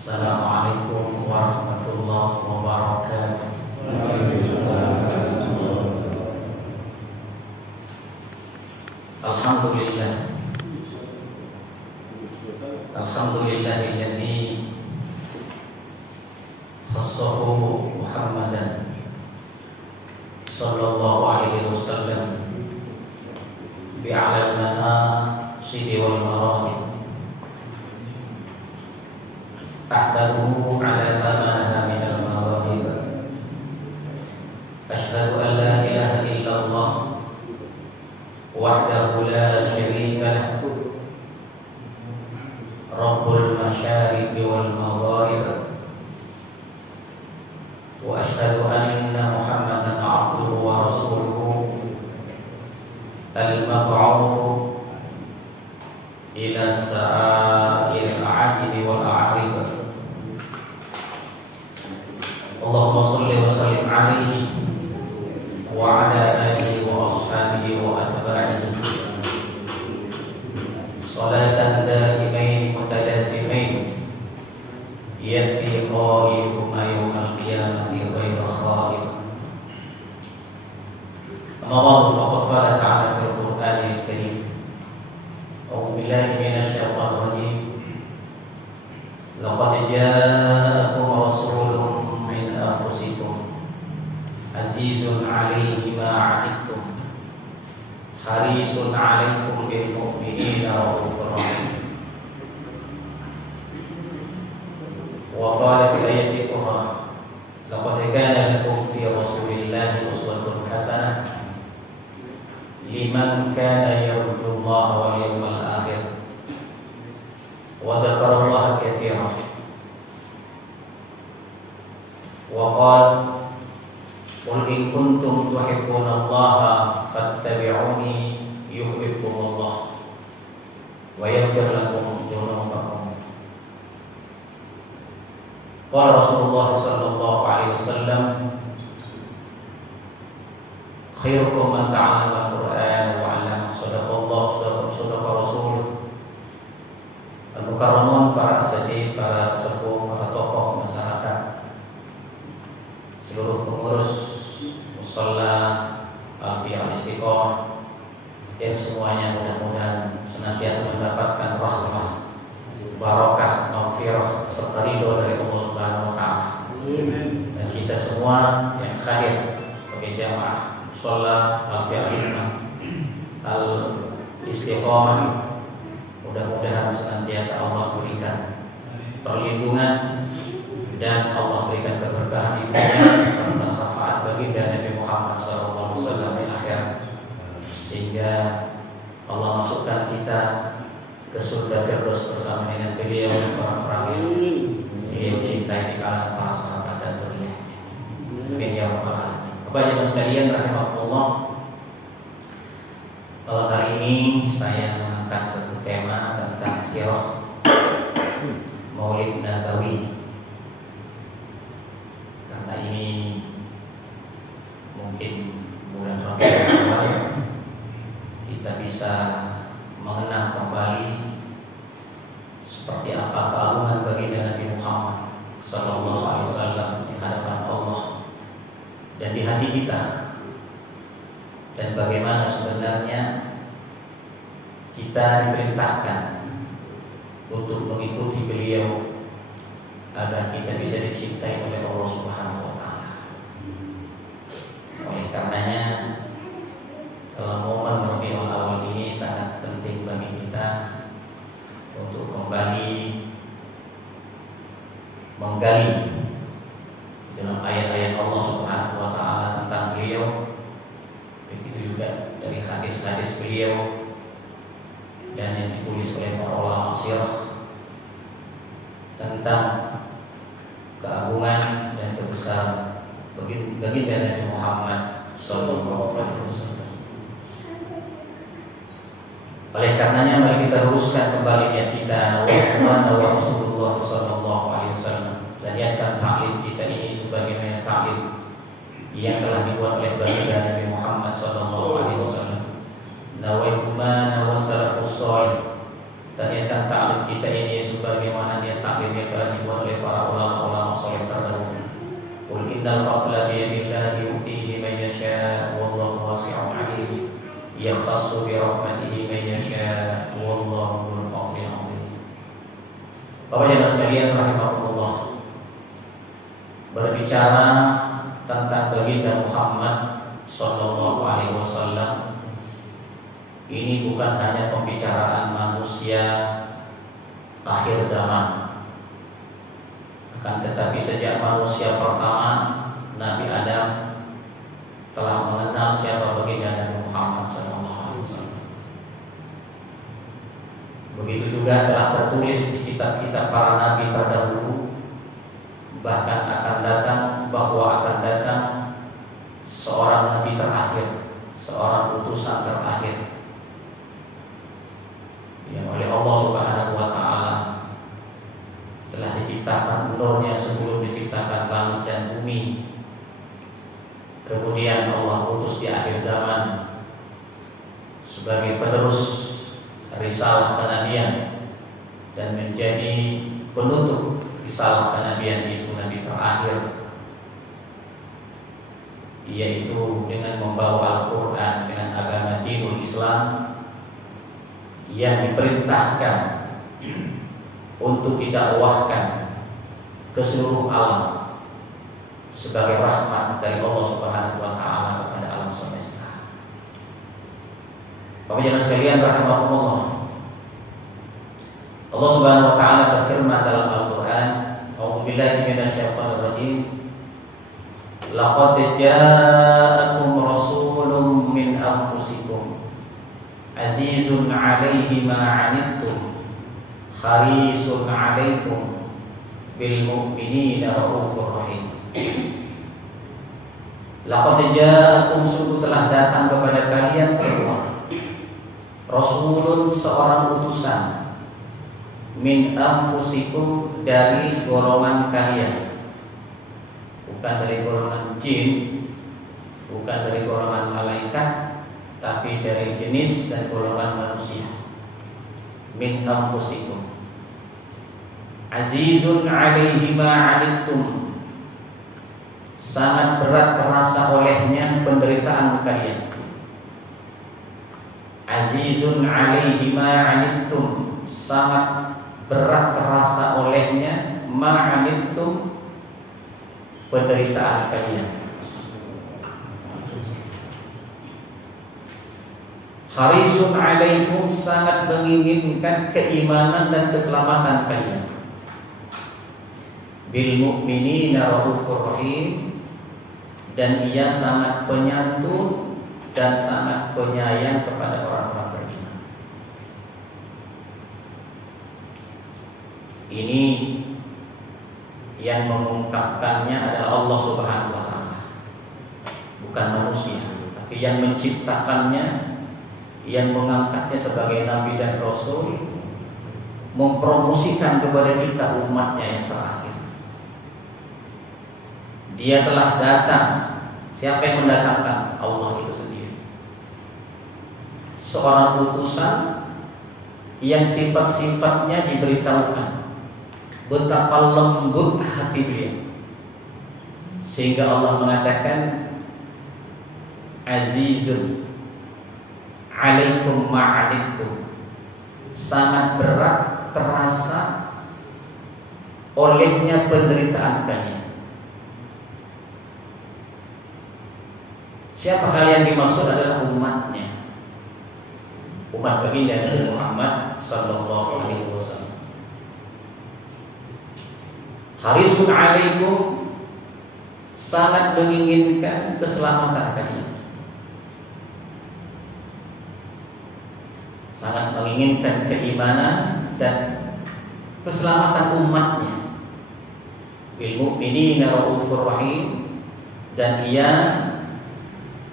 Assalamualaikum warahmatullahi wabarakatuh. Alhamdulillah. Alhamdulillahilladzi khassahu Muhammadan sallallahu alaihi wasallam bi'alal manasib wal maratib. Ahmaduhu ala ma mana minal mawahib. Ashhadu an la ilaha illallah wahdahu la syarika lahu Rabbul masyariq wal magharib. Wa ashhadu anna Muhammadan abduhu wa rasuluhu al-mab'uts ila sa'iril a'ajib wal a'rib. Allahumma shalli wa sallim alaihi wa ala alihi wa ashabihi wa atba'ihi salatan daimain mutalazimain yati qailukum yawmal qiyamati ghayra khaib. Amma faqad qala ta'ala fil Qur'anil Karim. A'udzu billahi minasy syaithanir rajim. Laqad ja'akum rasulun azizun alaihi ma 'anittum harisun 'alaikum bil mu'minina raufur rahim. Wa qala fi ayatin ukhra laqad kana lakum fi rasulillahi uswatun hasanah liman kana yarjullaha wal yawmal akhir wa dzakarallaha katsiran. Wa qala qul in kuntum tuhibbunallaha fattabi'uni yuhibbukumullah wa yaghfir lakum dhunubakum. Qala Rasulullah sallallahu alaihi wasallam khairukum man ta'allama al-Qur'ana wa 'allama. Shadaqallah sadaqa Rasul. Al-mukarramun, para asatidz, para sesepuh, para tokoh masyarakat, seluruh pengurus musalla Al-Fiyah Istiqomah, dan semuanya mudah-mudahan senantiasa mendapatkan rahmah, barakah, maghfirah serta ridho dari Allah Subhanahu wa taala. Dan kita semua yang hadir sebagai jamaah musalla Al-Fiyah Al-Istiqomah, mudah-mudahan senantiasa Allah berikan perlindungan dan Allah berikan keberkahan di dunia serta syafaat bagi Nabi Muhammad SAW di akhirat, sehingga Allah masukkan kita ke surga Firdaus bersama dengan beliau orang-orang yang beliau cintai di kalangan para sahabat dan dzurriyyah. Amin ya rabbal alamin. Bapak Ibu sekalian rahimakumullah, malam hari ini saya mengangkat satu tema tentang sirah Maulid Nabawi. Karena ini mungkin bulan Rabiul Awal, kita bisa mengenang kembali seperti apa keagungan baginda Nabi Muhammad sallallahu alaihi wasallam di hadapan Allah dan di hati kita, dan bagaimana sebenarnya kita diperintahkan untuk mengikuti beliau agar kita bisa dicintai oleh Allah Subhanahu wa taala. Oleh karenanya, dalam momen Rabiul Awal ini sangat penting bagi kita untuk kembali menggali dalam ayat-ayat Allah Subhanahu wa taala tentang beliau, begitu juga dari hadis-hadis beliau dan yang ditulis oleh para ulama sirah tentang keagungan dan kebesaran baginda Nabi Muhammad sallallahu alaihi wasallam. Oleh karenanya, mari kita luruskan kembali niat kita wa Rasulullah sallallahu alaihi wasallam, dan niatkan ta'lim kita ini sebagaimana ta'lim yang telah dibuat oleh baginda Nabi Muhammad sallallahu alaihi wasallam. Nawaitu ma nawassalafus shalih Dan niatkan ta'lim kita ini sebagaimana niat ta'lim yang telah dibuat oleh para ulama-ulama saleh terdahulu. Qul innal fadla bi yadillahi yu'tihi man yasha' wallahu wasi'un 'alim. Yakhtassu bi rahmatihi man yasha' wallahu dzul fadlil 'adzim. Bapak-Ibu sekalian rahimakumullah. Berbicara tentang baginda Muhammad sallallahu alaihi wasallam, ini bukan hanya pembicaraan manusia akhir zaman, akan tetapi sejak manusia pertama Nabi Adam telah mengenal siapa baginda Nabi Muhammad SAW. Begitu juga telah tertulis di kitab-kitab para nabi terdahulu, bahkan akan datang bahwa akan datang seorang nabi terakhir, seorang utusan terakhir yang oleh Allah Subhanahu wa taala telah diciptakan nurnya sebelum diciptakan langit dan bumi. Kemudian Allah utus di akhir zaman sebagai penerus risalah kenabian dan menjadi penutup risalah kenabian itu nabi terakhir, yaitu dengan membawa Al-Quran dengan agama dinul Islam yang diperintahkan untuk didakwahkan ke seluruh alam sebagai rahmat dari Allah Subhanahu wa taala kepada alam semesta. Bapak-Ibu sekalian rahimakumullah. Allah Subhanahu wa taala berfirman dalam Al-Qur'an, "A'udzubillahi minasyaitonir rajim. Laqad ja'akum rasulun min anfusikum azizun 'alaihi ma 'anittum harisun 'alaikum bil mu'minina raufur rahim." Laqad ja'akum, sungguh telah datang kepada kalian semua rasulun, seorang utusan, min anfusikum, dari golongan kalian, bukan dari golongan jin, bukan dari golongan malaikat, tapi dari jenis dan golongan manusia. Min anfusikum azizun 'alaihi ma 'anittum, sangat berat terasa olehnya penderitaan kalian. Azizun 'alaihi ma 'anittum, sangat berat terasa olehnya ma 'anittum, penderitaan kalian. Harisun 'alaikum, sangat menginginkan keimanan dan keselamatan kalian. Bil mu'minina raufur rahim, dan ia sangat penyantun dan sangat penyayang kepada orang-orang beriman. Ini yang mengungkapkannya adalah Allah Subhanahu wa taala, bukan manusia, tapi yang menciptakannya, yang mengangkatnya sebagai nabi dan rasul, mempromosikan kepada kita umatnya yang terakhir. Dia telah datang. Siapa yang mendatangkan? Allah itu sendiri. Seorang utusan yang sifat-sifatnya diberitahukan, betapa lembut hati beliau, sehingga Allah mengatakan azizun 'alaikum ma'anittum, sangat berat terasa olehnya penderitaan kalian. Siapa kalian dimaksud? Adalah umatnya, umat baginda Nabi Muhammad sallallahu alaihi wasallam. Harisun 'alaikum, sangat menginginkan keselamatan kalian, sangat menginginkan keimanan dan keselamatan umatnya. Bil mu'minina raufur rahim, dan ia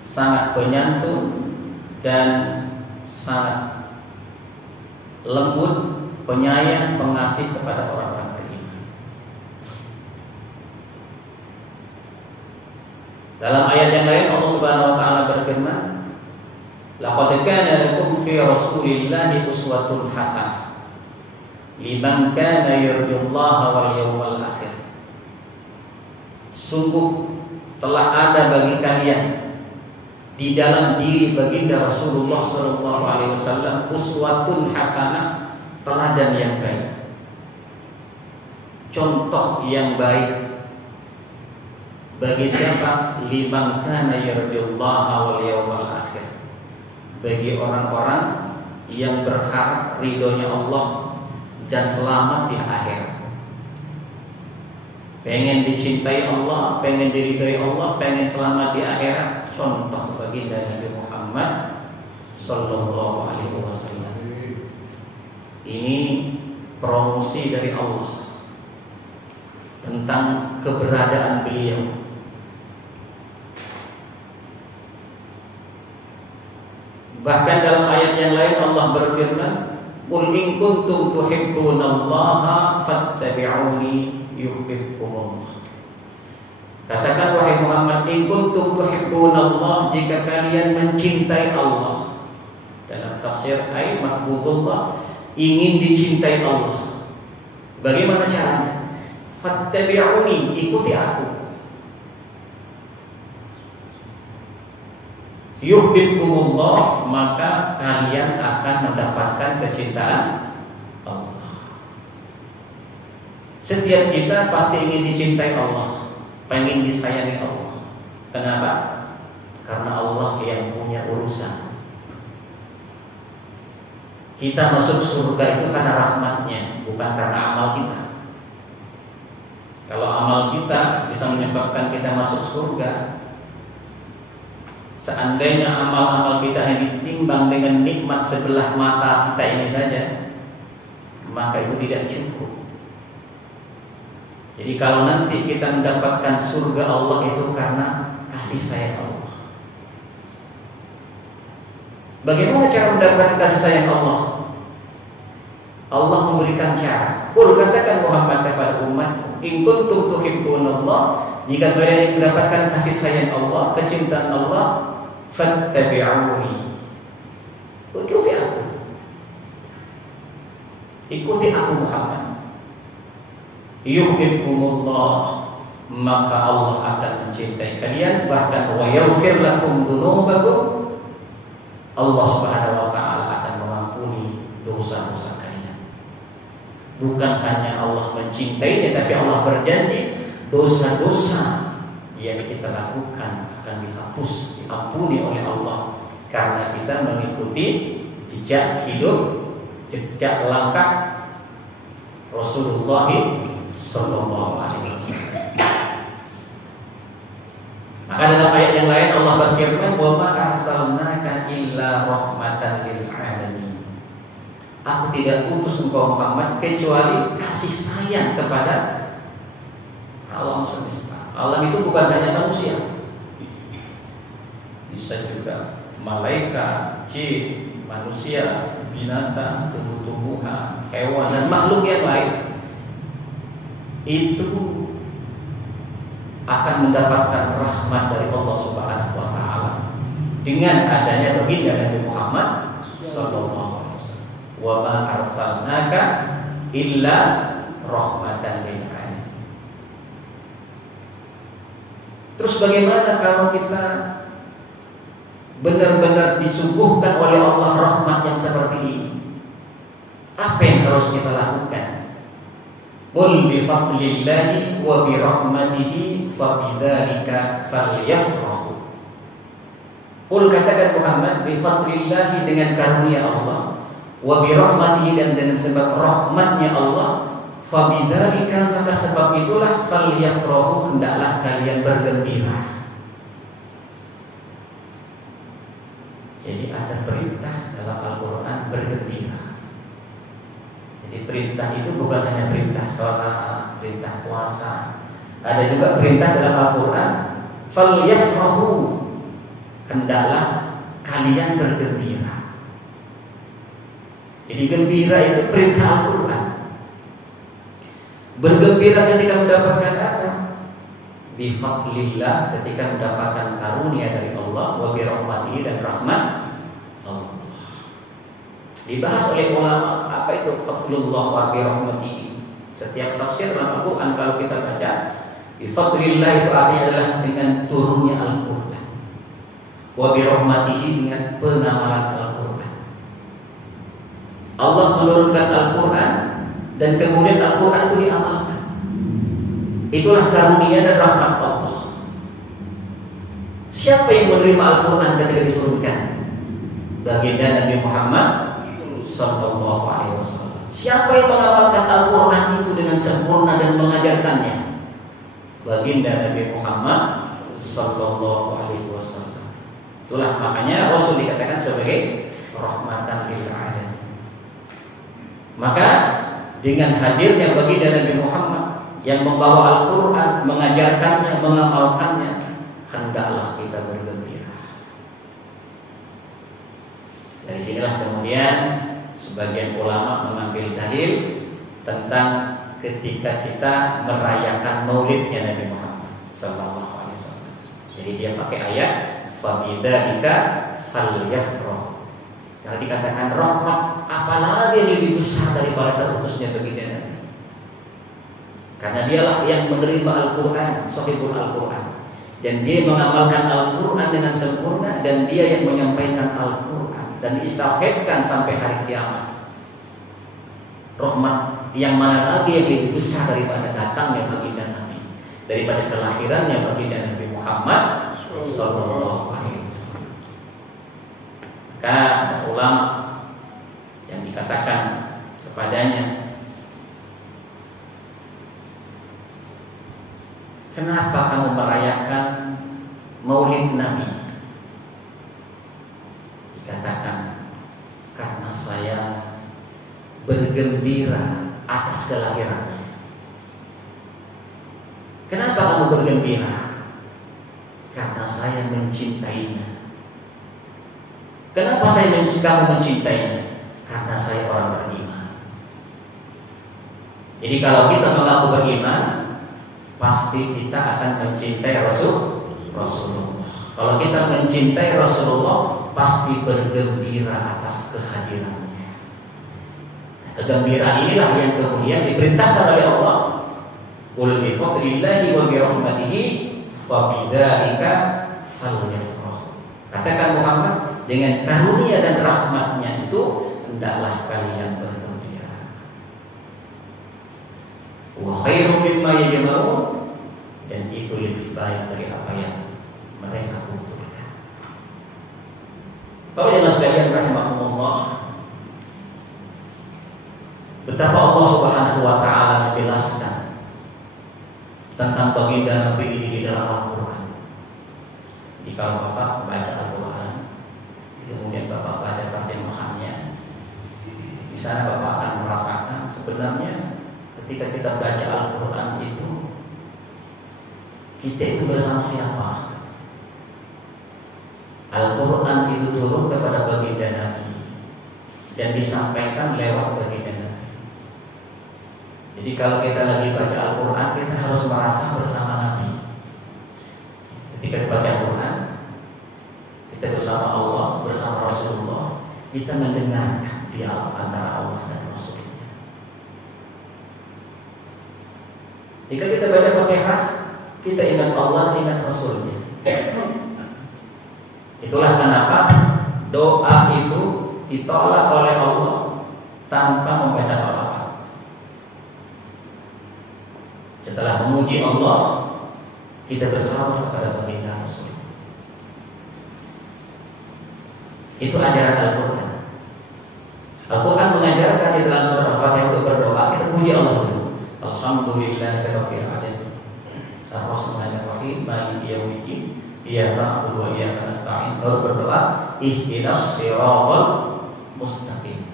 sangat penyantun dan sangat lembut, penyayang, pengasih kepada orang-orang beriman. Dalam ayat yang lain Allah Subhanahu wa taala berfirman, "Laqad kana lakum fi Rasulillahi uswatun hasanah." liman kana yarjullaha wal yawmal akhir. Sungguh telah ada bagi kalian di dalam diri baginda Rasulullah sallallahu alaihi wasallam uswatun hasanah, teladan yang baik, contoh yang baik bagi siapa? Liman kana yarjullaha wal yawmal akhir, bagi orang-orang yang berharap ridhonya Allah dan selamat di akhirat. Pengen dicintai Allah, pengen diridhai Allah, pengen selamat di akhirat, contoh baginda Nabi Muhammad sallallahu alaihi wasallam. Ini promosi dari Allah tentang keberadaan beliau. Bahkan dalam ayat yang lain Allah berfirman, "Qul in kuntum tuhibbunallaha fattabi'uni yuhibbukumullah." Katakan wahai Muhammad, in kuntum tuhibbunallah, jika kalian mencintai Allah. Dalam tafsir ay mahbubullah, ingin dicintai Allah. Bagaimana caranya? Fattabi'uni, ikuti aku. Yuhibbukumullah, maka kalian akan mendapatkan kecintaan Allah. Setiap kita pasti ingin dicintai Allah, pengen disayangi Allah. Kenapa? Karena Allah yang punya urusan. Kita masuk surga itu karena rahmatnya, bukan karena amal kita. Kalau amal kita bisa menyebabkan kita masuk surga, seandainya amal-amal kita yang ditimbang dengan nikmat sebelah mata kita ini saja, maka itu tidak cukup. Jadi kalau nanti kita mendapatkan surga Allah itu karena kasih sayang Allah. Bagaimana cara mendapatkan kasih sayang Allah? Allah memberikan cara. Qul, katakan Muhammad kepada umat, in kuntum tuhibbunallah, jika kalian ingin mendapatkan kasih sayang Allah, kecintaan Allah, fattabi'uni, ikuti aku. Ikuti aku Muhammad. Yuhibbukumullah, maka Allah akan mencintai kalian, bahkan wa yaghfir lakum dzunubakum, Allah Subhanahu wa taala akan mengampuni dosa-dosa kalian. Bukan hanya Allah mencintainya, tapi Allah berjanji dosa-dosa yang kita lakukan akan dihapus, diampuni oleh Allah, karena kita mengikuti jejak hidup, jejak langkah Rasulullah sallallahu alaihi wasallam. Maka dalam ayat yang lain Allah berfirman, "Wa ma arsalnaka illa rahmatan lil alamin." Aku tidak utus engkau Muhammad kecuali kasih sayang kepada alam semesta. Alam itu bukan hanya manusia, bisa juga malaikat, jin, manusia, binatang, tumbuh-tumbuhan, hewan, dan makhluk yang lain. Itu akan mendapatkan rahmat dari Allah Subhanahu wa taala dengan adanya baginda Nabi Muhammad sallallahu alaihi wasallam. Wa ma arsalnaka illa rahmatan lil alamin. Terus bagaimana kalau kita benar-benar disuguhkan oleh Allah rahmat yang seperti ini? Apa yang harus kita lakukan? Qul bi fadlillahi wa bi rahmatihi fa bidzalika falyafrahu. Qul, katakan Muhammad, bi fadlillahi, dengan karunia Allah, wa bi rahmatihi, dan dengan sebab rahmatnya Allah, fa bidzalika, maka sebab itulah falyafrahu, hendaklah kalian bergembira. Jadi ada perintah dalam Al-Quran bergembira. Jadi perintah itu bukan hanya perintah sholat, perintah puasa. Ada juga perintah dalam Al-Quran, falyafrahu, hendaklah kalian bergembira. Jadi gembira itu perintah Al-Quran. Bergembira ketika mendapatkan apa? Bifadlillah, ketika mendapatkan karunia dari Allah, wa bi rahmatihi, dan rahmat Allah. Dibahas oleh ulama apa itu fadlullah wa bi rahmatihi. Setiap tafsir dalam Al-Qur'an kalau kita baca, bi fadlillah itu artinya adalah dengan turunnya Al-Qur'an. Wa bi rahmatihi dengan pengamalan Al-Qur'an. Allah menurunkan Al-Qur'an dan kemudian Al-Qur'an itu diamalkan. Itulah karunia dan rahmat Allah. Siapa yang menerima Al-Qur'an ketika diturunkan? Baginda Nabi Muhammad sallallahu alaihi wasallam. Siapa yang mengamalkan Al-Qur'an itu dengan sempurna dan mengajarkannya? Baginda Nabi Muhammad sallallahu alaihi wasallam. Itulah makanya Rasul dikatakan sebagai rahmatan lil alamin. Maka dengan hadirnya baginda Nabi Muhammad yang membawa Al-Qur'an, mengajarkannya, mengamalkannya, hendaklah kita bergembira. Dari sinilah kemudian sebagian ulama mengambil dalil tentang ketika kita merayakan maulidnya Nabi Muhammad sallallahu alaihi wasallam. Jadi dia pakai ayat fabidzalika falyafrah. Karena dikatakan rahmat, apalagi yang lebih besar daripada terutusnya baginda Nabi. Karena dialah yang menerima Al-Qur'an, sahibul Al-Qur'an. Dan dia mengamalkan Al-Qur'an dengan sempurna, dan dia yang menyampaikan Al-Qur'an dan diistafetkan sampai hari kiamat. Rahmat yang mana lagi yang lebih besar daripada datangnya baginda Nabi, daripada kelahirannya baginda Nabi Muhammad sallallahu alaihi wasallam. Maka ulama yang dikatakan kepadanya, kenapa kamu merayakan maulid Nabi? Dikatakan, karena saya bergembira atas kelahirannya. Kenapa kamu bergembira? Karena saya mencintainya. Kenapa kamu mencintainya? Karena saya orang beriman. Jadi kalau kita mengaku beriman, pasti kita akan mencintai Rasulullah. Kalau kita mencintai Rasulullah, pasti bergembira atas kehadirannya. Kegembiraan inilah yang kemudian diperintahkan oleh Allah. Qul bi fadlillahi wa bi rahmatihi fa bidzalika falyafrah. Katakan Muhammad, dengan karunia dan rahmatnya itu hendaklah kalian bergembira. Wa khairum mimma yajma'un, dan itu lebih baik dari apa yang mereka kumpulkan. Bapak Ibu sekalian rahimakumullah, betapa Allah Subhanahu wa taala menjelaskan tentang baginda Nabi ini di dalam Al-Qur'an. Jadi kalau Bapak baca Al-Qur'an, kemudian Bapak baca terjemahannya, di sana Bapak akan merasakan sebenarnya ketika kita baca Al-Qur'an itu, kita itu bersama siapa? Al-Qur'an itu turun kepada baginda Nabi dan disampaikan lewat baginda Nabi. Jadi kalau kita lagi baca Al-Qur'an, kita harus merasa bersama Nabi. Ketika baca Al-Qur'an, kita bersama Allah, bersama Rasulullah, kita mendengarkan dialog antara Allah dan Rasulnya. Jika kita baca Fatihah, kita ingat Allah, ingat Rasulnya. Itulah kenapa doa itu ditolak oleh Allah tanpa membaca sholawat. Setelah memuji Allah, kita bersalawat kepada baginda Rasul. Itu ajaran Al-Qur'an. Al-Qur'an mengajarkan di dalam surah Al-Fatihah untuk berdoa, kita puji Allah dulu. Alhamdulillahirabbil alamin. Ar-Rahmanir Rahim, Maliki yaumiddin. Iyyaka na'budu wa iyyaka nasta'in. Baru berdoa, ihdinas shiratal mustaqim.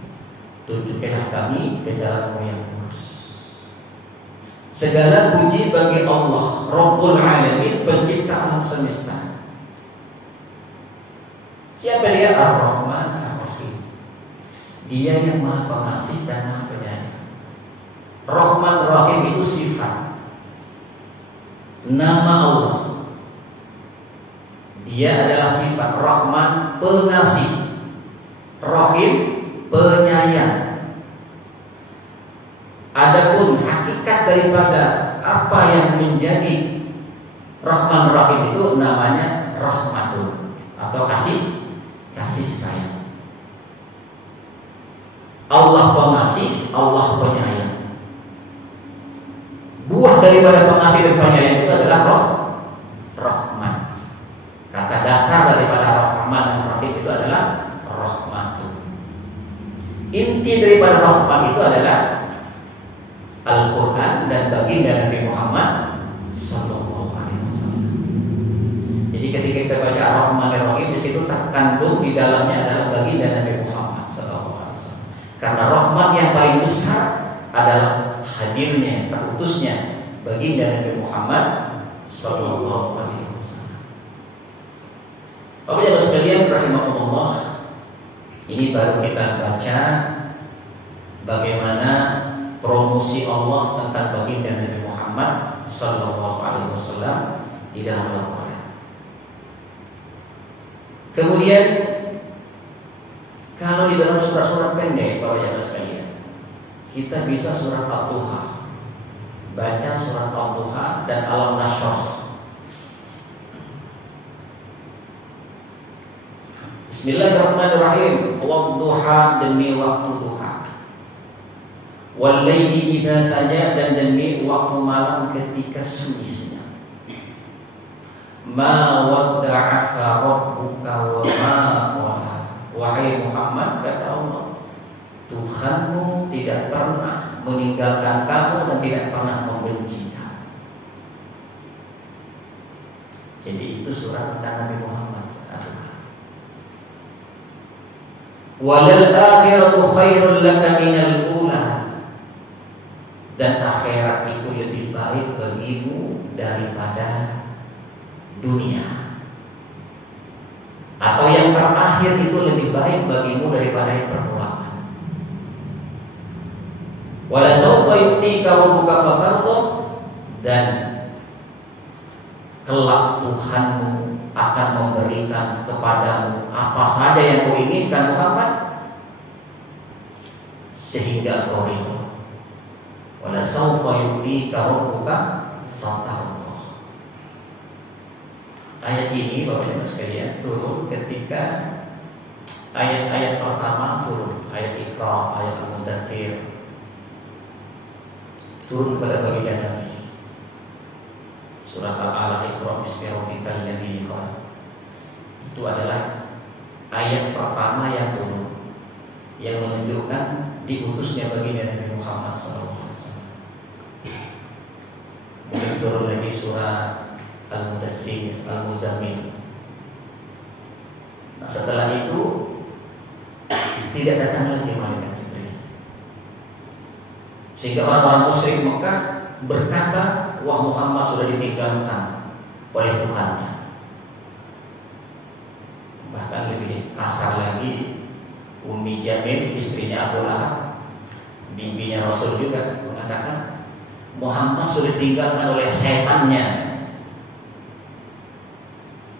Tunjukkanlah kami ke jalan-Mu yang lurus. Segala puji bagi Allah Rabbul Alamin, pencipta alam semesta. Siapa dia? Ar-Rahman Ar-Rahim. Dia yang Maha Pengasih dan Maha Penyayang. Rahman Rahim itu sifat, nama Allah. Dia adalah sifat. Rahman pengasih, Rahim penyayang. Adapun hakikat daripada apa yang menjadi Rahman Rahim itu namanya rahmatun atau kasih sayang. Allah pengasih, Allah penyayang. Buah daripada pengasih dan penyayang itu adalah rahman. Kata dasar daripada Rahman dan Rahim itu adalah rahmatun. Inti daripada rahmat itu adalah Al-Quran dan baginda Nabi Muhammad Sallallahu Alaihi Wasallam. Jadi ketika kita baca Ar-Rahman Ar-Rahim, di situ terkandung di dalamnya adalah baginda Nabi Muhammad Sallallahu Alaihi Wasallam. Karena rahmat yang paling besar adalah hadirnya, terutusnya baginda Nabi Muhammad Sallallahu Alaihi Wasallam. Bapak Ibu sekalian rahimahumullah, ini baru kita baca bagaimana promosi Allah tentang baginda Nabi Muhammad Sallallahu Alaihi Wasallam di dalam Al-Quran. Kemudian kalau di dalam surat-surat pendek, Bapak Ibu sekalian, kita bisa surat Al-Duha, baca surat Al-Duha dan Al-Nashr. Bismillahirrahmanirrahim. Wadduha, demi waktu duha. Wal-laili idza saja, dan demi waktu malam ketika sunyi senyap. Ma wadda'aka rabbuka wa ma qala. Wahai Muhammad, kata Allah, Tuhanmu tidak pernah meninggalkan kamu dan tidak pernah membenci kamu. Jadi itu surat tentang Nabi Muhammad. Walal akhiratu khairul laka minal ula. Dan akhirat itu lebih baik bagimu daripada dunia. Atau yang terakhir itu lebih baik bagimu daripada yang pertama. Wala sawfa yu'tika rabbuka fatarda, dan kelak Tuhanmu akan memberikan kepadamu apa saja yang kau inginkan Muhammad, sehingga kau ridho. Wala sawfa yu'tika rabbuka fatarda. Ayat ini Bapak Ibu sekalian turun ketika ayat-ayat pertama turun, ayat Iqra, ayat Al-Mudaththir, turun kepada baginda Nabi. Surat Al-Alaq, Iqra bismi rabbikal ladzi khalaq. Itu adalah ayat pertama yang turun, yang menunjukkan diutusnya baginda Nabi Muhammad SAW. Kemudian turun lagi surat Al-Mudaththir, Al-Muzammil. Nah, setelah itu tidak datang lagi malaikat Jibril, sehingga orang-orang musyrik Mekah berkata, wah, Muhammad sudah ditinggalkan oleh Tuhannya. Bahkan lebih kasar lagi, Ummi Jamil, istrinya Abu Lahab, bibinya Rasul juga mengatakan, Muhammad sudah ditinggalkan oleh setannya.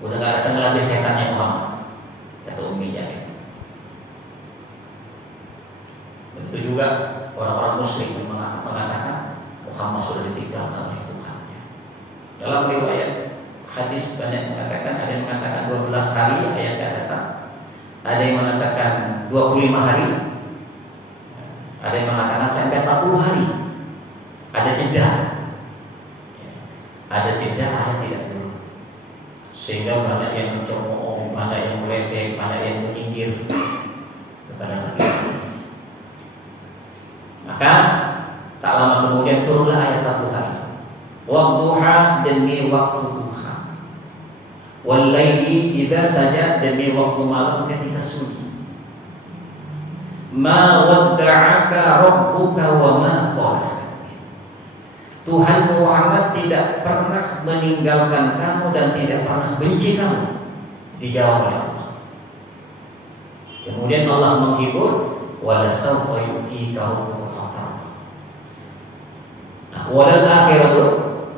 Udah gak datang lagi setannya Muhammad, kata Ummi Jamil. Begitu juga orang-orang musyrik mengatakan Muhammad sudah ditinggalkan oleh Tuhannya. Dalam riwayat hadis banyak mengatakan, ada yang mengatakan 12 hari ayat yang datang, ada yang mengatakan 25 hari, ada yang mengatakan sampai 40 hari. Ada jeda, ayat tidak turun, sehingga banyak yang mencemooh, banyak yang meledek, banyak yang menyindir kepada Nabi. Maka tak lama kemudian turunlah ayat 1 hari. Wadduha, demi waktu duha. Wal-laili idza saja, demi waktu malam ketika sunyi. Ma wadda'aka rabbuka wa ma qala. Tuhan Muhammad tidak pernah meninggalkan kamu dan tidak pernah benci kamu. Dijawab oleh Allah. Kemudian Allah menghibur, wala sawfa yu'tika rabbuka fatarda. Nah, walal akhiratu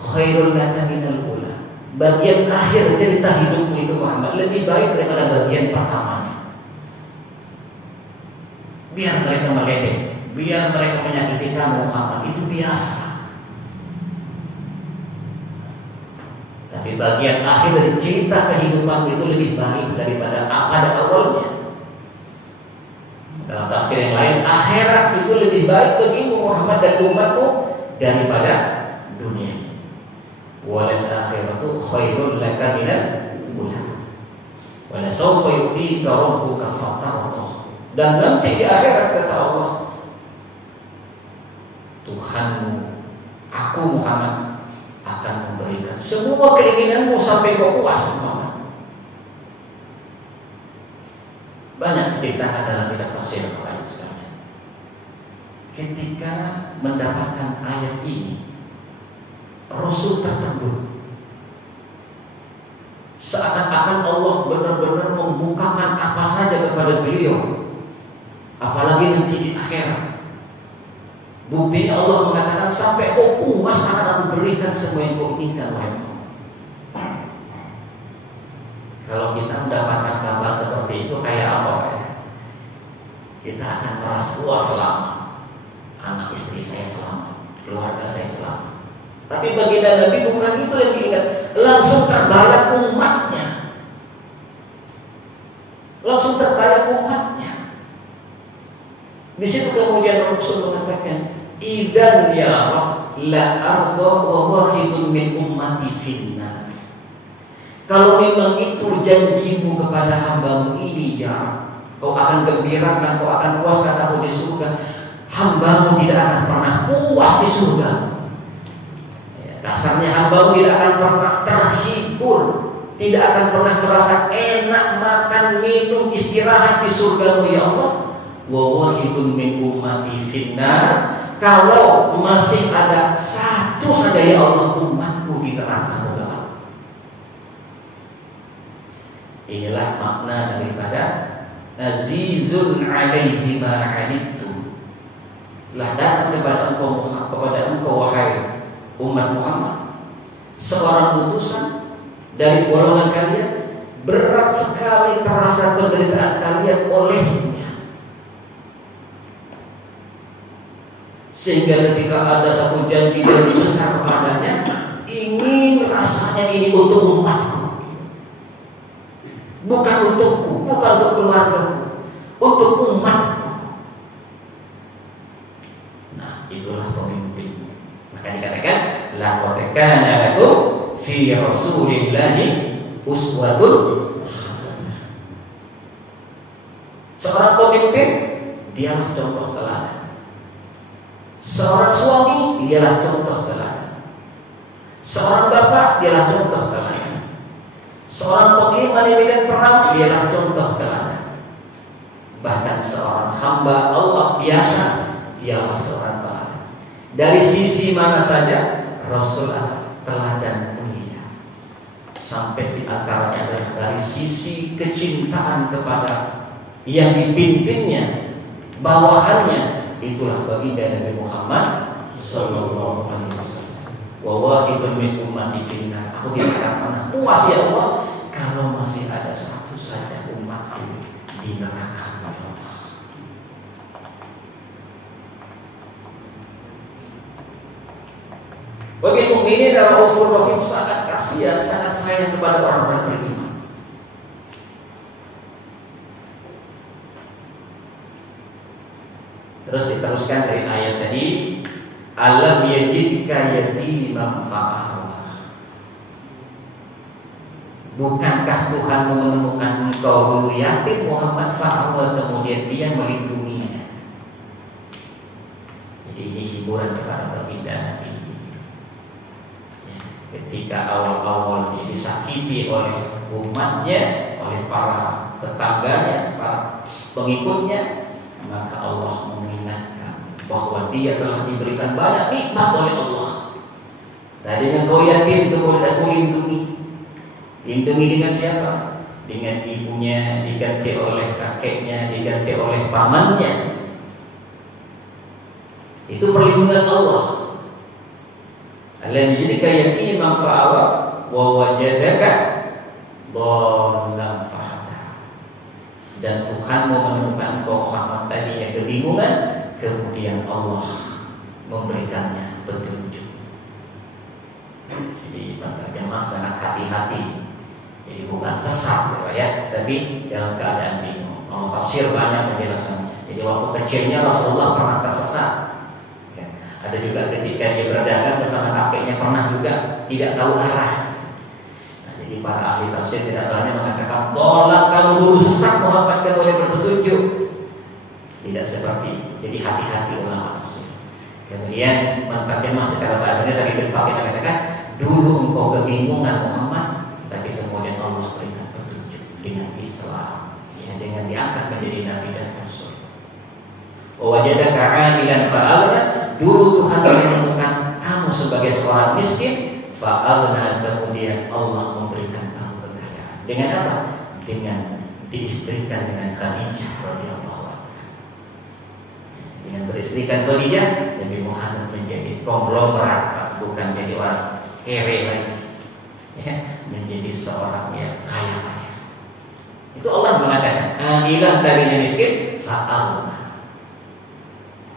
khairul laka minal ula. Bagian akhir cerita hidupmu itu Muhammad lebih baik daripada bagian pertamanya. Biar mereka meledek, biar mereka menyakiti kamu Muhammad, itu biasa. Tapi bagian akhir dari cerita kehidupan itu lebih baik daripada pada awalnya. Dalam tafsir yang lain, akhirat itu lebih baik bagimu Muhammad dan umatmu daripada dunia. Walal akhiratu khairul laka minal ula. Wala sawfa yu'tika rabbuka fatardah. Dan nanti di akhirat kata Allah, Tuhanmu, aku Muhammad akan memberikan semua keinginanmu sampai kau puas Muhammad. Banyak diceritakan dalam kitab tafsir ayat sekalian. Ketika mendapatkan ayat ini, Rasul tertegun. Seakan-akan Allah benar-benar membukakan apa saja kepada beliau, apalagi nanti di akhirat. Buktinya Allah mengatakan sampai kau puas akan aku berikan semua yang kau inginkan wahai Muhammad. Kalau kita mendapatkan kabar seperti itu kayak apa ya? Kita akan merasa puas selamat, anak istri saya selamat, keluarga saya selamat. Tapi baginda Nabi bukan itu yang diingat, langsung terbayang umatnya. Langsung terbayang umatnya. Di situ kemudian Rasul mengatakan, "Idzan ya Rabb la arda wa wahidun min ummati finnar." Kalau memang itu janjimu kepada hambamu ini ya, kau akan gembirakan, kau akan puas katamu di surga, hambamu tidak akan pernah puas di surga. Dasarnya hambamu tidak akan pernah terhibur, tidak akan pernah merasa enak makan, minum, istirahat di surgamu ya Allah. Wa wahidun min ummati finnar. Kalau masih ada satu saja ya Allah umatku di neraka. Inilah makna daripada azizun alaihi ma anittum. Telah datang kepada engkau wahai umat Muhammad seorang utusan dari golongan kalian, berat sekali terasa penderitaan kalian olehnya, sehingga ketika ada satu janji dari besar padanya, ingin rasanya ini untuk umatku, bukan untukku, bukan untuk keluargaku, untuk umatku. Nah, itulah pemimpin. Maka dikatakan, laqad kana lakum fi Rasulillahi uswatun hasanah. Seorang pemimpin, dialah contoh teladan. Seorang suami, dialah contoh teladan. Seorang bapak, dialah contoh teladan. Seorang panglima di medan perang, dialah contoh teladan. Bahkan seorang hamba Allah biasa, dialah seorang teladan. Dari sisi mana saja Rasulullah teladan mulia. Sampai di antaranya adalah dari sisi kecintaan kepada yang dipimpinnya, bawahannya, itulah baginda Nabi Muhammad sallallahu alaihi wasallam. Wa wahidun min ummati finnar. Aku tidak akan pernah puas ya Allah kalau masih ada satu saja umatku di neraka. Bagi mukminin Raufur Rahim, sangat kasihan, sangat sayang kepada orang-orang beriman. Terus diteruskan dari ayat tadi, alam yajidka yatiman fa'awa. Bukankah Tuhan menemukan engkau dulu yatim Muhammad fa'awa, kemudian dia melindunginya. Jadi ini hiburan kepada baginda Nabi. Ketika awal-awal dia disakiti oleh umatnya, oleh para tetangganya, para pengikutnya, maka Allah mengingatkan bahwa dia telah diberikan banyak nikmat oleh Allah. Tadinya kau yatim, kemudian aku lindungi. Lindungi dengan siapa? Dengan ibunya, diganti oleh kakeknya, diganti oleh pamannya. Itu perlindungan Allah. Alam yajidka yatiman fa'awa wa wajadaka dhallan fahada. dan Tuhanmu menemukan engkau Muhammad tadinya kebingungan, kemudian Allah memberikannya petunjuk. Jadi penterjemah sangat hati-hati. Jadi bukan sesat ya, tapi dalam keadaan bingung. Kalau tafsir banyak penjelasannya. Jadi waktu kecilnya Rasulullah pernah tersesat. Ya. Ada juga ketika dia berdagang bersama kakeknya pernah juga tidak tahu arah. Jadi para ahli tafsir tidak banyak mengatakan tolak kamu dulu sesat Muhammad dan boleh berpetunjuk. Tidak seperti itu. Jadi hati-hati ulama tafsir. Kemudian menterjemah secara bahasa Indonesia saya dipakai mengatakan dulu engkau kebingungan Muhammad, tapi kemudian Allah berikan petunjuk dengan Islam, ya, dengan diangkat menjadi nabi dan rasul. Wajadaka 'ailan fa'alna, dulu Tuhan menemukan kamu sebagai seorang miskin. Fa'alna, kemudian Allah memberikan kamu kekayaan. Dengan apa? Dengan diistrikan dengan Khadijah radhiyallahu anha. Dengan beristrikan Khadijah, Nabi Muhammad menjadi konglomerat, bukan jadi orang kere lagi, ya, menjadi seorang yang kaya raya. Itu Allah mengatakan, "Amilan tadinya miskin, fa'alna."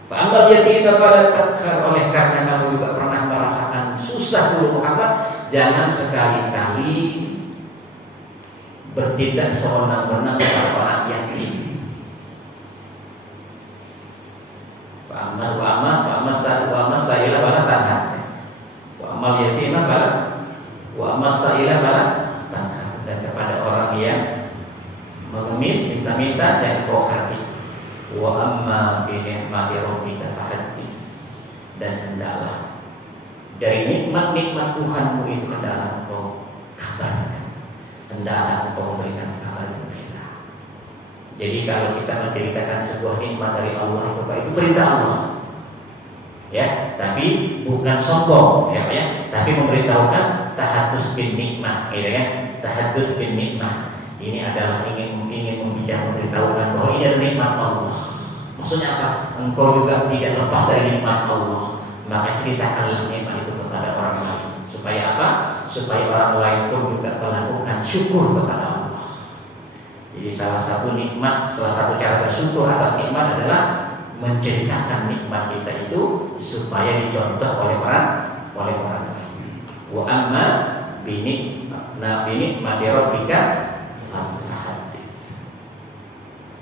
Fa'amal yatim fala takhar, oleh karena kamu juga pernah merasakan susah dulu Muhammad, jangan sekali-kali bertindak sewenang-wenang kepada orang yatim. Fa'amal sa'ilah fala takhar, wa'amal yatim fala takhar, dan kepada orang yang mengemis minta-minta jangan kau hati. Wa amma bi ni'mati rabbika fahaddits, dan hendaklah dari nikmat-nikmat Tuhanmu itu hendaklah engkau kabarkan, hendaklah engkau memberikan kabar gembira. Jadi kalau kita menceritakan sebuah nikmat dari Allah itu perintah Allah, ya, tapi bukan sombong, ya, tapi memberitahukan tahaddus bin nikmah, gitu kan? Tahaddus bin nikmah. Ini adalah ingin memberitahukan bahwa ini adalah nikmat Allah. Maksudnya apa? Engkau juga tidak lepas dari nikmat Allah. Maka ceritakanlah nikmat itu kepada orang lain. Supaya apa? Supaya orang lain pun juga melakukan syukur kepada Allah. Jadi salah satu nikmat, salah satu cara bersyukur atas nikmat adalah menceritakan nikmat kita itu supaya dicontoh oleh orang lain. Wa amma binikmati rabbika.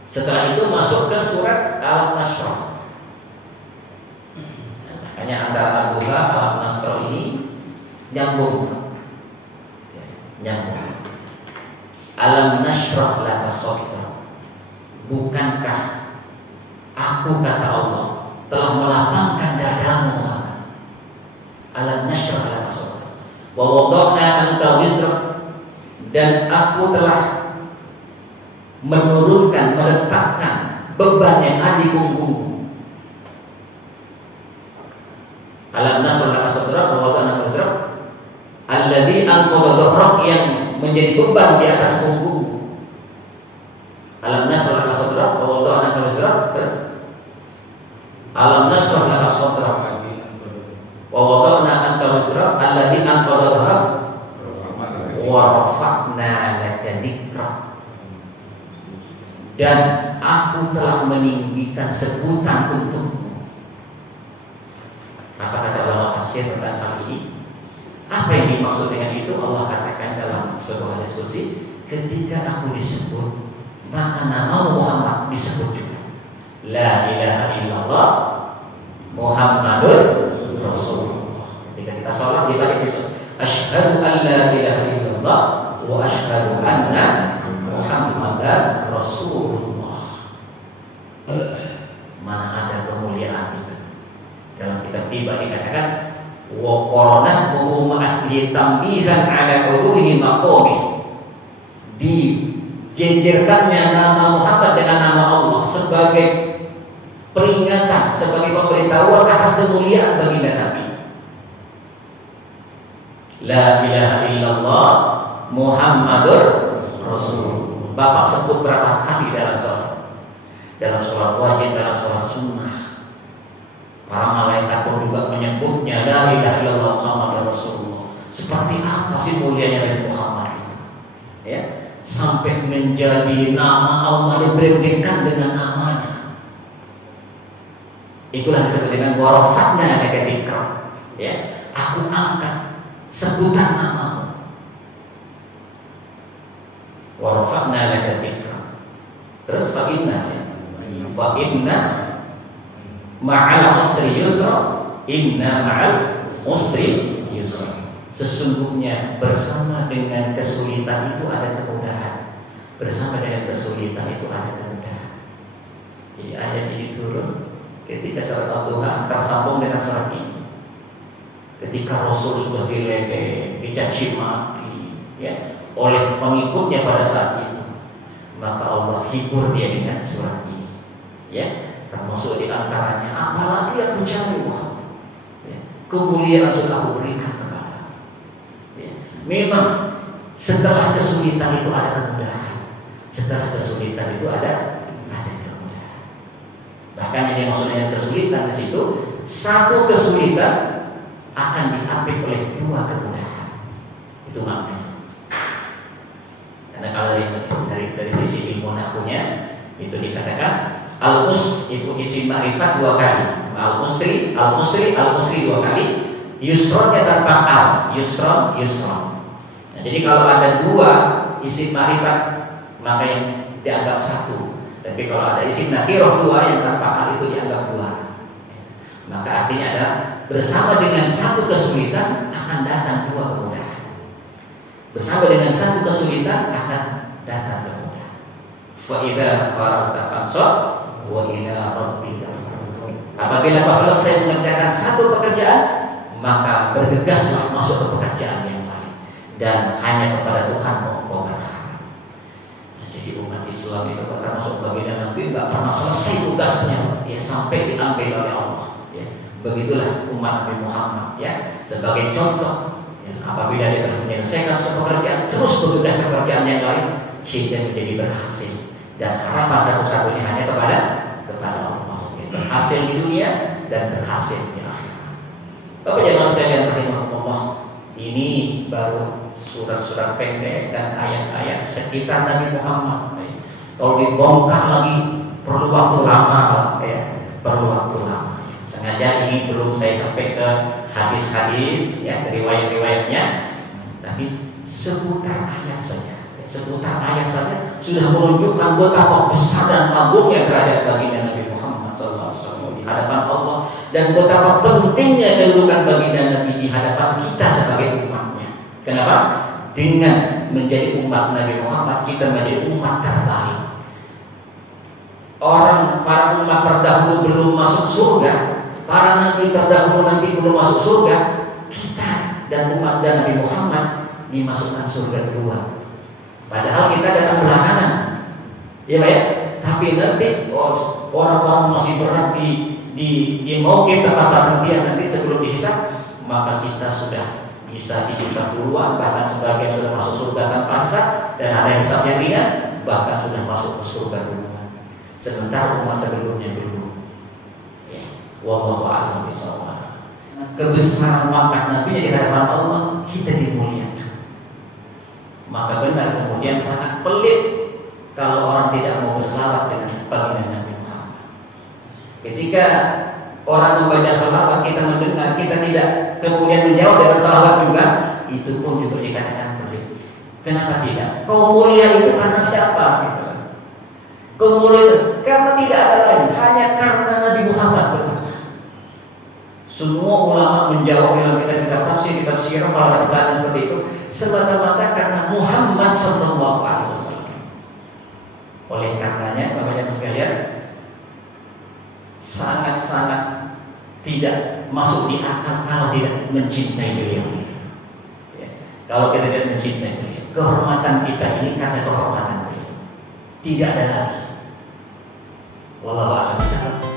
Setelah itu masuk ke surat Al-Nasr. Makanya antara Al-Duha Al-Nasr ini nyambung. Alam nashrah laka sadrak, bukankah aku, kata Allah, telah melapangkan dadamu Muhammad. Alam nashrah laka sadrak wa wada'na anka wizrak, dan aku telah menurunkan, meletakkan beban yang ada di punggungmu. Alam nashrah laka sadrak wa wada'na anka wizrak alladzi anqadha dhahrak, yang menjadi beban di atas punggungmu. Alam nashrah laka sadrak wa wada'na anka wizrak, terus alam nashrah laka sadrak wa wada'na anka wizrak alladzi anqadha dhahrak wa rafa'na laka dzikrak, dan aku telah meninggikan sebutan untukmu. Apa kata ulama tafsir tentang hal ini? Apa yang dimaksud dengan itu? Allah katakan dalam sebuah diskusi, ketika aku disebut, maka nama Muhammad disebut juga. La ilaha illallah Muhammadur Rasulullah. Ketika kita sholat dibaca itu, asyhadu an la ilaha illallah wa asyhadu anna Muhammadan Rasulullah. Mana ada kemuliaan itu. Dalam kitab Tiba dikatakan wa qaranas buhum asli tambihan ala uluhi maqami, dijejerkannya nama Muhammad dengan nama Allah sebagai peringatan, sebagai pemberitahuan atas kemuliaan baginda Nabi. La ilaha illallah Muhammadur Rasulullah. Bapak sebut berapa kali dalam sholat? Dalam sholat wajib, dalam sholat sunnah. Para malaikat pun juga menyebutnya la ilaha illallah Muhammadur Rasulullah. Seperti apa sih mulianya Nabi Muhammad itu? Ya, sampai menjadi nama Allah dibrandingkan dengan namanya. Itulah disebut dengan warafatna laka dzikrak. Ya, aku angkat sebutan namamu. Warafatna laka dzikrak. Terus fa inna ma'al usri yusra, inna ma'al usri yusra. Sesungguhnya bersama dengan kesulitan itu ada kemudahan. Bersama dengan kesulitan itu ada kemudahan. Jadi ayat ini turun ketika salat Duha tersambung dengan surat ini. Ketika Rasul sudah diledek, dicaci maki, ya, oleh pengikutnya pada saat itu, maka Allah hibur dia dengan surat ini. Ya, termasuk di antaranya, apalagi aku cari Muhammad. Ya, kemuliaan sudah aku berikan kepada. Ya, memang setelah kesulitan itu ada kemudahan. Setelah kesulitan itu ada kemudahan. Bahkan yang maksudnya kesulitan di situ, satu kesulitan akan diapit oleh dua kemudahan. Itu maknanya. Karena kalau dari sisi ilmu nahwunya itu dikatakan al-us itu isim ma'rifat dua kali. Al-usri dua kali. Yusronnya tanpa al, yusron. Nah, jadi kalau ada dua isim ma'rifat maka yang dianggap satu. Tapi kalau ada isim nakirah dua yang tanpa al itu dianggap dua. Maka artinya adalah bersama dengan satu kesulitan akan datang dua kemudahan. Bersama dengan satu kesulitan akan datang kemudahan. Fa idza faragta fansab wa ila rabbika farghab. Apabila kau selesai mengerjakan satu pekerjaan, maka bergegaslah masuk ke pekerjaan yang lain dan hanya kepada Tuhan kau berharap. Nah, jadi umat Islam itu termasuk baginda Nabi enggak pernah selesai tugasnya, ya sampai diambil oleh Allah. Begitulah umat Nabi Muhammad, ya, sebagai contoh, ya, apabila dia telah menyelesaikan suatu pekerjaan terus bergegas ke pekerjaan yang lain sehingga menjadi berhasil, dan harapan satu-satunya hanya kepada Allah, ya, berhasil di dunia dan berhasil di akhirat. Bapak jemaah sekalian rahimahumullah, ini baru surat-surat pendek dan ayat-ayat sekitar Nabi Muhammad. Kalau dibongkar lagi perlu waktu lama, ya, perlu waktu lama. Sengaja ini belum saya sampai ke hadis-hadis, ya, riwayat-riwayatnya, tapi seputar ayat saja. Seputar ayat saja sudah menunjukkan betapa besar dan agungnya derajat baginda Nabi Muhammad SAW di hadapan Allah, dan betapa pentingnya kedudukan baginda Nabi di hadapan kita sebagai umatnya. Kenapa? Dengan menjadi umat Nabi Muhammad, kita menjadi umat terbaik. Para umat terdahulu belum masuk surga, para nabi terdahulu nanti belum masuk surga, kita dan umat dan Nabi Muhammad dimasukkan surga kedua. Padahal kita datang belakangan, ya Pak ya. Tapi nanti orang-orang masih berat di mauqif tempat perhentian nanti sebelum dihisab, maka kita sudah bisa dihisab duluan, bahkan sebagian sudah masuk surga tanpa hisab, dan ada hisab yang ringan, bahkan sudah masuk ke surga duluan. Sementara umat sebelumnya dulu, ya, wallahu a'lam bishawab. Kebesaran pangkat Nabi di hadapan Allah, kita dimuliakan. Maka benar kemudian sangat pelit kalau orang tidak mau berselawat dengan baginda Nabi Muhammad. Ketika orang membaca selawat, kita mendengar, kita tidak kemudian menjawab dengan selawat juga, itu pun juga dikatakan pelit. Kenapa tidak? Kau mulia itu karena siapa? Gitu. Kemuliaan karena tidak ada lain, hanya karena Nabi Muhammad. Semua ulama menjawab dalam kitab-kitab tafsir, kitab sirah, kalau ada pertanyaan seperti itu, semata-mata karena Muhammad Sallallahu Alaihi Wasallam. Oleh karenanya, Bapak-Ibu sekalian, sangat-sangat tidak masuk di akal kalau tidak mencintai beliau. Ya. Kalau kita tidak mencintai beliau, kehormatan kita ini karena kehormatan beliau, tidak ada lagi. Wallahu a'lam bishawab.